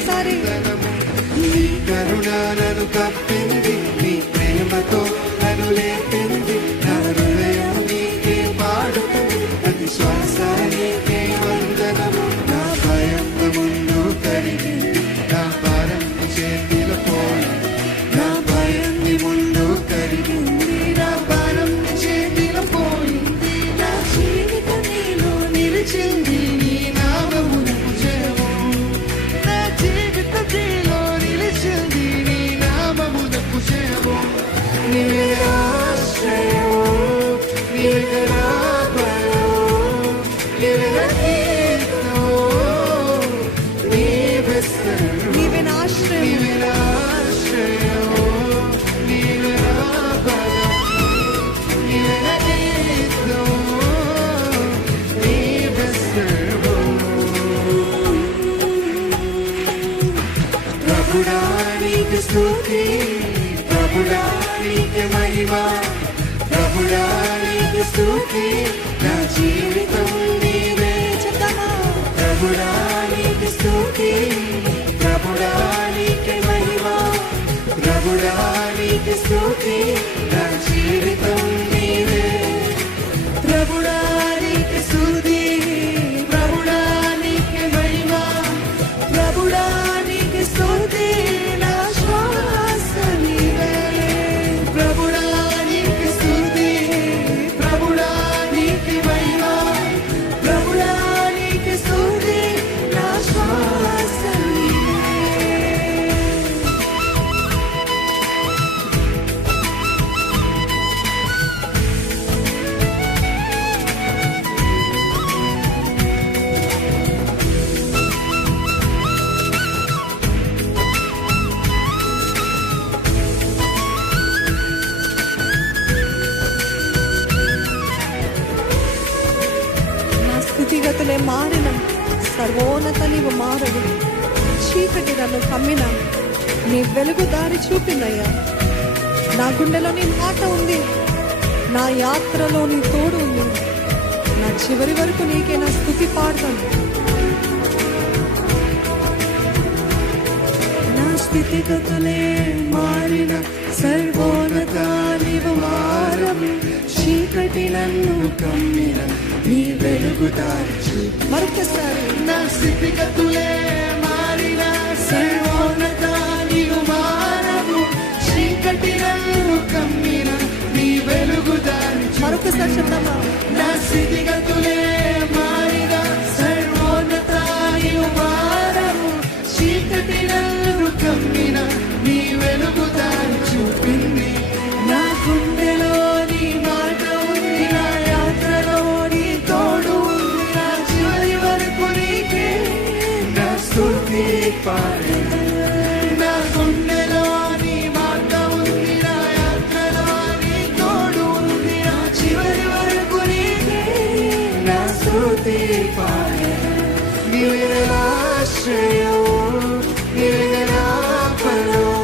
మరొకసారి నీ కరుణ నన్ను కప్పింది, నీ ప్రేమతో నన్ను లేపింది. నా హృదయం నీకే పాడుతుంది, ప్రతి శ్వాస నీకే వందనము. నా భయం ముందు కరిగింది, నా భారం నీ చేతిలో పోయింది. నా భయం నీ ముందు కరిగింది, నా భారం నీ చేతిలో పోయింది. నా జీవితం నీలో నిలిచింది, నీ నామమునకు జయము. నా జీవితం నీలో నిలిచింది, నీ నామమునకు జయము. నీవే ఆశ్రయము, నీవే నా బలము, నీవే నా కీర్తనము, నీవే సర్వము. నీవే నా ఆశ్రయం, నీవే నా ఆశ్రయము, నీవే నా బలము, నీవే నా కీర్తనము, నీవే సర్వము. ప్రభుడా నీకు స్తుతి, ప్రభుడా నీకు మహిమ, ప్రభుడా నీకు స్తుతి. నా జీవితం నీవే. ప్రభుడా నీకు స్తుతి, ప్రభుడా నీకు మహిమ, ప్రభుడా నీకు స్తుతి. నా జీవితం నీవే. ప్రభుడా నీకు స్తుతి, ప్రభుడా నీకు మహిమ, ప్రభుడా నీకు స్తుతి. నా శ్వాస నీవే. ప్రభుడా నీకు స్తుతి, ప్రభుడా నీకు మహిమ, ప్రభుడా నీకు స్తుతి. నా శ్వాస నీవే. నా స్థితిగతులే మారిన సర్వోన్నత నీవు మారడు. చీకటి నన్ను కమ్మిన నీ వెలుగు దారి చూపిందయ్యా. నా గుండెలో నీ మాట ఉంది, నా యాత్రలో నీ తోడు ఉంది. నా చివరి వరకు నీకే నా స్థుతి పాడతాను. నా స్థితిగతులే మారిన సర్వోన్నత నీవు మారము. చీకటి నన్ను కమ్మిన నీ వెలుగు దారి చూపు. మరొకసారి నా స్థితిగతులే మారిన సర్వోన్నత నీవు మారము. చీకటి నన్ను కమ్మిన నీ వెలుగు దారి చూపు. మరొకసారి చెప్తామా? నా స్థితిగతులే మారిన సర్వోన్నత నీవు మారము. చీకటి నన్ను కమ్మిన నీ వెలుగు దారి చూపింది. నా గుండెలో నీ మాట ఉంది, నా యాత్రలో నీ తోడు ఉంది. నా చివరి వరకు నీకే నా స్తుతి పాడెను. నా గుండెలో నీ మాట ఉంది, నా యాత్రలో నీ తోడు ఉంది. నా చివరి వరకు నీకే నా స్తుతి పాడెను. నీవే నా ఆశ్రయము, నీవే నా బలము,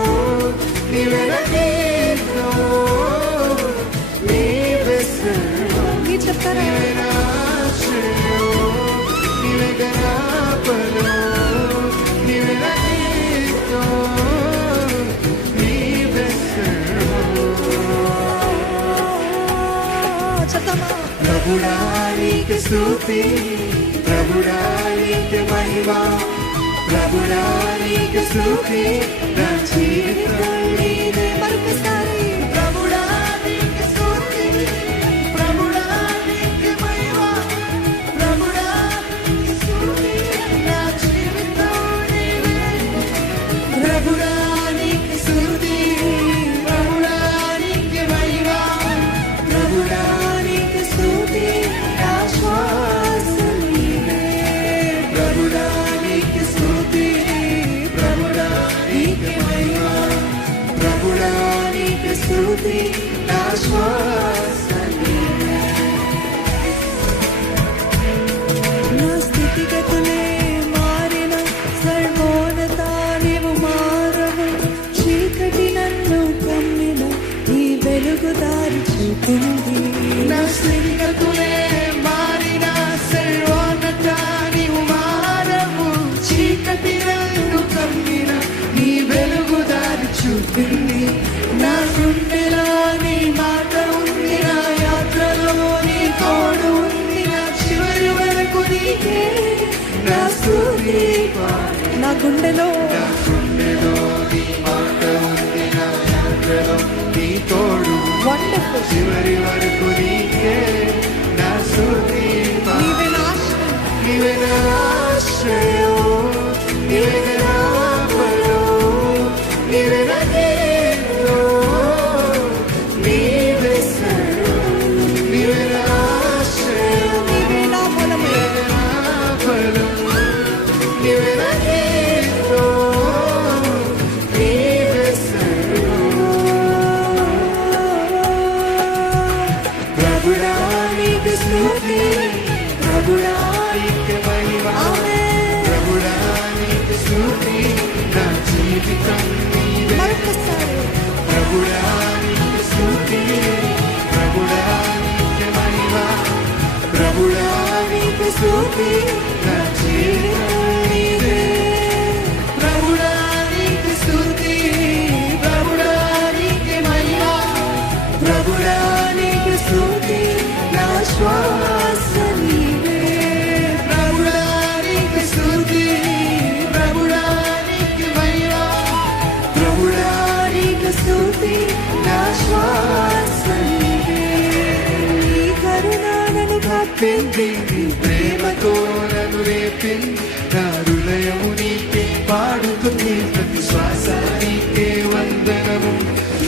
నీవే నా కీర్తనము, నీవే సర్వము. మీరు చెప్తారా? నీవే నా ఆశ్రయము, నీవే నా బలము, నీవే నా కీర్తనము, నీవే సర్వము. చెప్తామా? ప్రభుడా నీకు స్తుతి, ప్రభుడా నీకు మహిమ, ప్రభుడా నీకు స్తుతి. నా జీవితం నీదే. మరొకసారి ప్రభుడా నీకు స్తుతి, ప్రభుడా నీకు మహిమ, ప్రభుడా నీకు స్తుతి. నా జీవితం నీదే. ప్రభుడా నీకు స్తుతి, ప్రభుడా నీకు మహిమ, ప్రభుడా నీకు స్తుతి. నా శ్వాస నీవే. ప్రభుడా నీకు స్తుతి, ప్రభుడా నీకు మహిమ, ప్రభుడా నీకు స్తుతి. స్తుతి నా గుండెలో నీ మాట ఉంది, నా యాత్రలో నీ తోడు, వండర్ఫుల్. చివరి వరకు నీకే నా స్తుతి. నీవే నా ఆశ్రయం. నీవే నా ఆశ్రయం, నీవే నా బలం, నీవే నా కీర్తనం, నీవే సర్వం. నీవే నా ఆశ్రయం, నీవే నా బలము. నీవే నా బలం, నీవే నా కీర్తనం, నీవే సర్వం. ప్రభుడా నీకు స్తుతి, ప్రభుడా నీకు మహిమ, ప్రభుడా నీకు స్తుతి, నా జీవితం నీవే. మరొకసారి ప్రభుడా నీకు స్తుతి, ప్రభుడా నీకు మహిమ, ప్రభుడా నీకు స్తుతి, నా జీవితం నీవే. ప్రభుడా నీకు స్తుతి, ప్రభుడా నీకు మహిమ, ప్రభుడా నీకు స్తుతి, నా శ్వాస నీవే. ప్రభుడా నీకు స్తుతి, ప్రభుడా నీకు మహిమ, ప్రభుడా నీకు స్తుతి, నా శ్వాస నీవే. నీ కరుణ నన్ను కప్పింది, నీ ప్రేమతో నన్ను రేపింది, నా హృదయము నీకే పాడుతుంది, ప్రతి శ్వాస నీకే వందనము.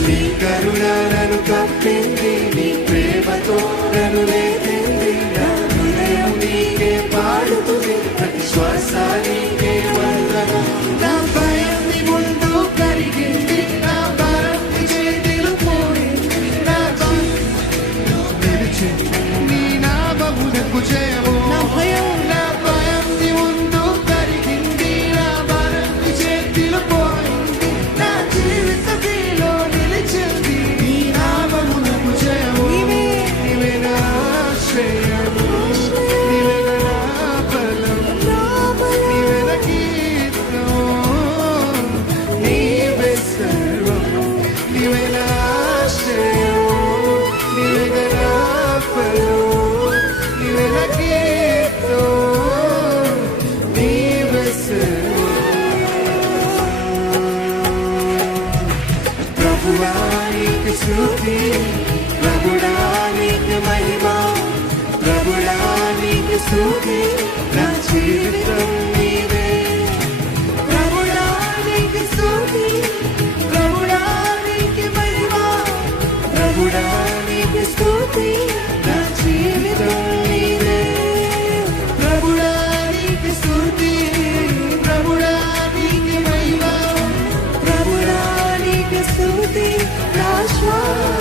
నీ కరుణ నన్ను కప్పింది, నీ ప్రేమతో నన్ను రేపింది, నా హృదయము నీకే పాడుతుంది, ప్రతి శ్వాస నీకే వందనము. నా భయం నీ ముందు కరిగింది, నా భారం నీ చేతిలో పోయింది, నా నిలిచి నీ నామమునకు జయము. నా భయం నా భయం నీ ముందు కరిగింది, నా భారం నీ చేతిలో పోయింది, నా జీవితం నీలో నిలిచింది, నీ నామమునకు జయము. నీవే. నీవే నా ఆశ్రయము, నీవే నా బలం, నీవే నా కీర్తనం, నీవే సర్వము. నీవే నా ఆశ్రయము, నీవే నా బలం, నీవే నా కీర్తనం, నీవే సర్వము. ప్రభువా నీకు స్తుతి, ప్రభుడా నీకు మహిమ, ప్రభుడా నీకు స్తుతి, నా జీవితం నీవే. ప్రభుడా నీకు స్తుతి, ప్రభుడా నీకు మహిమ, ప్రభుడా నీకు స్తుతి, నా జీవితం నీవే. ప్రభుడా నీకు స్తుతి, ప్రభుడా నీకు మహిమ, ప్రభుడా నీకు స్తుతి, నా శ్వాస